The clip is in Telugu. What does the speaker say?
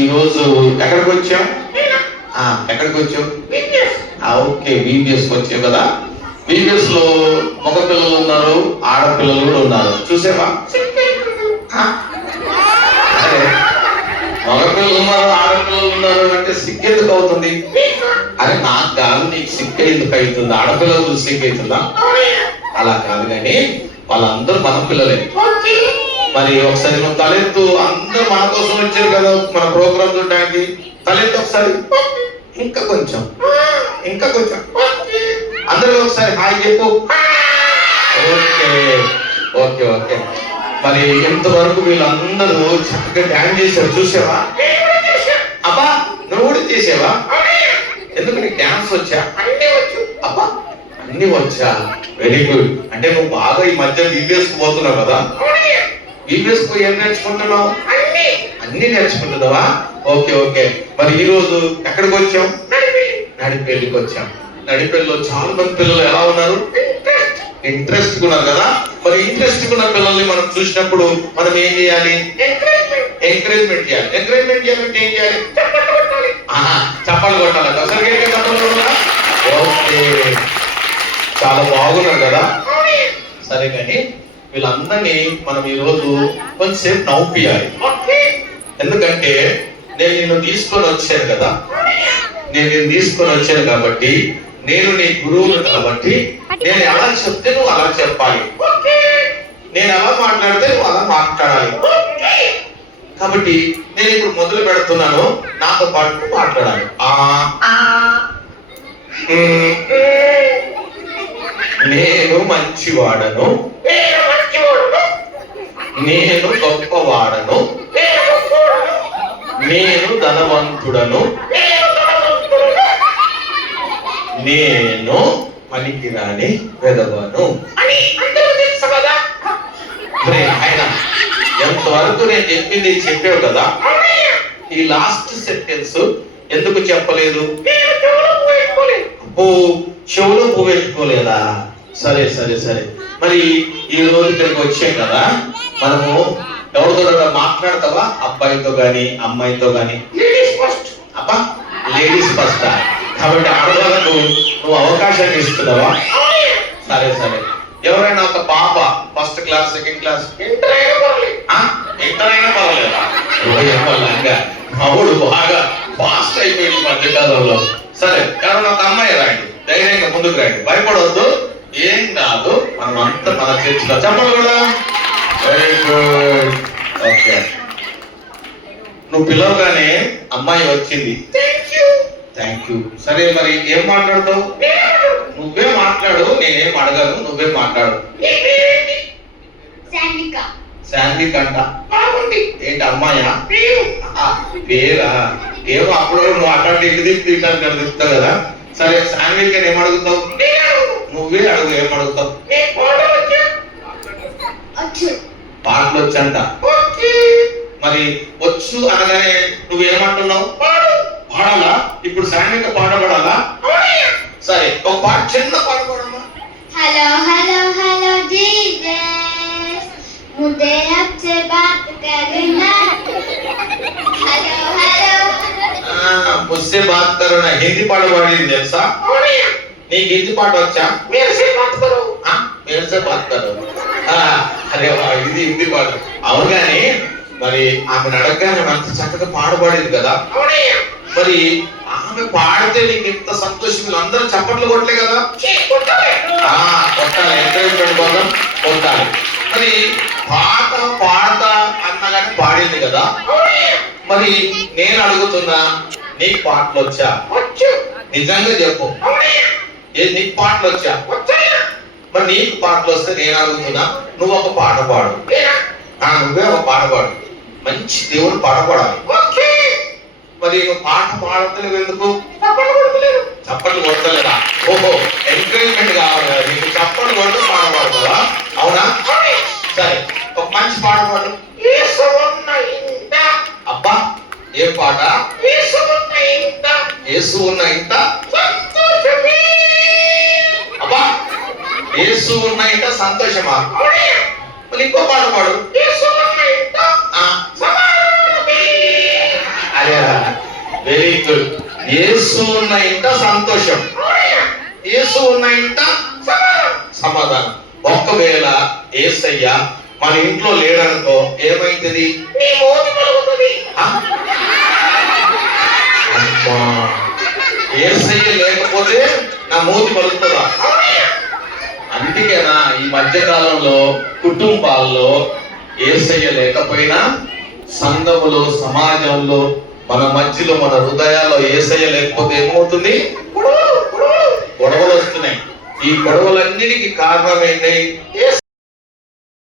ఈరోజు ఎక్కడికి వచ్చాం? ఎక్కడికి వచ్చాం? ఓకే, VBS వచ్చావు కదా. VBS లో మగ పిల్లలు ఉన్నారు, ఆడపిల్లలు కూడా ఉన్నారు. చూసావా? మగ పిల్లలు ఉన్నారు, ఆడపిల్లలు ఉన్నారు అంటే సిగ్గు ఎందుకు అవుతుంది? అరే నాకు కాదు, నీకు సిగ్గు ఎందుకు అవుతుంది? ఆడపిల్లలు సిగ్గు అవుతుందా? అలా కాదు, కానీ వాళ్ళందరూ మన పిల్లలే. మరి ఒకసారి నువ్వు తలెత్తు. అందరూ మన కోసం వచ్చారు కదా మన ప్రోగ్రామ్ చూడడానికి. తలెత్తు ఒకసారి. ఇంకా కొంచెం, ఇంకా కొంచెం. అందరూ ఒకసారి హాయ్ చెప్పు. Okay okay okay. మరి ఇంతవరకు వీళ్ళందరూ చక్కగా డ్యాన్స్ చేశారు. చూసావా? అబ్బా నువ్వు కూడా చేసావా? ఎందుకు నీకు డ్యాన్స్ వచ్చా? అబ్బా అన్ని వచ్చా. Very good. అంటే నువ్వు బాగా ఈ మధ్య VBS పోతున్నావు కదా. VBS పోయి ఏం నేర్చుకుంటున్నావు? అన్ని నేర్చుకుంటున్నావా? Okay okay. మరి ఈ రోజు ఎక్కడికి వచ్చాం? నడిపెల్లికి వచ్చాం. నడిపెల్లిలో చాలా మంది పిల్లలు ఎలా ఉన్నారు? ఇంట్రెస్ట్ ఉన్నారు కదా. మరి ఇంట్రెస్ట్ ఉన్న పిల్లల్ని మనం చూసినప్పుడు మనం ఏం చేయాలి? ఎంకరేజ్మెంట్ చేయాలి. ఎంకరేజ్మెంట్ చేయాలంటే ఏం చేయాలి? చప్పట్లు కొట్టాలి. ఒకసారి చప్పట్లు కొట్టాలా? ఓకే, చాలా బాగున్నారు కదా. సరే, కానీ వీళ్ళందరినీ మనం ఈరోజు కొంచెంసేపు నవ్వుపియాలి. ఎందుకంటే నేను నిన్ను తీసుకొని వచ్చాను కదా. నేను నిన్ను తీసుకొని వచ్చాను కాబట్టి, నేను నీ గురువును కాబట్టి, నేను ఎలా చెప్తే నువ్వు అలా చెప్పాలి. నేను ఎలా మాట్లాడితే నువ్వు అలా మాట్లాడాలి. కాబట్టి నేను ఇప్పుడు మొదలు పెడుతున్నాను, నాతో పాటు మాట్లాడాలి. నేను మంచివాడను, నేను గొప్పవాడను, నేను ధనవంతుడను, నేను పనికిరాని వెదవను. ఆయన ఎంతవరకు నేను చెప్పింది చెప్పావు కదా. ఈ లాస్ట్ సెంటెన్స్ ఎందుకు చెప్పలేదు? చెవులో పువ్వు పెట్టుకోలేదా? సరే సరే సరే. మరి ఈ రోజు ఇక్కడికి వచ్చాం కదా, మనము ఎవరితో మాట్లాడతావా? అబ్బాయితో గాని అమ్మాయితో గాని? అబ్బా లేడీస్ ఫస్ట్. కాబట్టి ఆడవాళ్ళకు నువ్వు అవకాశాన్ని ఇస్తున్నావా? సరే సరే. ఎవరైనా ఒక పాప first class, second class, inter అయినా పర్వాలేదా? అప్పుడు బాగా ఫాస్ట్ అయిపోయింది మధ్యకాలంలో. సరే, ఎవరైనా ఒక అమ్మాయి రాయండి, ధైర్యంగా ముందుకు రాయండి, భయపడవద్దు, ఏం కాదు. మనం అంతా మన చర్చిలో చెప్పాలి కూడా. Very good. ఓకే, నువ్వు పిలవగానే అమ్మాయి వచ్చింది. Thank you. సరే, మరి ఏం మాట్లాడతావు? నువ్వే మాట్లాడు, నేనేం అడగను, నువ్వే మాట్లాడు. శాంతిక అంట. ఏంటి అమ్మాయా? పేరా? ఏమో అప్పుడు నువ్వు అట్లాంటి ఇంటి తింటావు కదా. సరే, శాంతిక ఏం అడుగుతావు? నువ్వే అడుగు, ఏం అడుగుతావు? పాటలు వచ్చంట. మరి వచ్చు అనగానే నువ్వేమంటున్నావు? పాడాలా? ఇప్పుడు శాంతిక పాడబడాలా? సరే, ఒక పాట, చిన్న పాట పాడమ్మా. हेलो हेलो हेलो जीसस, मुझे आपसे बात करना. हेलो हेलो मुझसे बात करो ना. హిందీ పాట పాడింది తెలుసా? నీకు హిందీ పాట వచ్చా? मेरे से बात करो. मेरे से बात करो. అరే ఇది హిందీ పాట. అవును, కానీ మరి ఆమెను అడగగానే అంత చక్కగా పాడబడింది కదా. మరి ఆమె పాడితే నీకు ఇంత సంతోషం. అందరూ చప్పట్లు కొట్టలే కదా. కొట్టాలి, ఎంకరేజ్మెంట్ కోసం కొట్టాలి. మరి పాట పాడతా అన్నగానే పాడింది కదా. మరి నేను అడుగుతున్నా, నీకు పాటలు వచ్చా? నిజంగా చెప్పు, నీకు పాటలు వచ్చా? మరి నీకు పాటలు వస్తే నేను అడుగుతున్నా, నువ్వు ఒక పాట పాడు. నువ్వే ఒక పాట పాడు, మంచి దేవుడు పాట పాడాలి. మరి నువ్వు పాట పాడతలేవు ఎందుకు? చప్పట్లు కొడతలేదా? ఓహో, ఎంకరేజ్మెంట్ కావాలి. నీకు చప్పట్లు కొడుతూ పాట పాడతావా? అవునా? సరే, ఒక మంచి పాట పాడు. అబ్బా ఏం పాట? యేసు ఉన్న ఇంత. అబ్బా యేసు ఉన్న ఇంత సంతోషమా? మరి ఇంకో పాట పాడు. అరే యేసు ఉన్న ఇంట సంతోషం, యేసు ఉన్న ఇంట సమాధానం. ఒక్కవేళ యేసయ్య మన ఇంట్లో లేడనుకో ఏమైతుంది? నీ మోతి పలుకుతుంది. అమ్మా, యేసయ్య లేకపోతే నా మూతి పలుకుతుందా? అందుకేనా ఈ మధ్య కాలంలో కుటుంబాల్లో యేసయ్య లేకపోయినా సంఘములో, సమాజంలో, మన మధ్యలో, మన హృదయాల్లో యేసయ్య లేకపోతే ఏమవుతుంది? గొడవలు వస్తున్నాయి. ఈ గొడవలన్నిటికీ కారణం ఏంటి?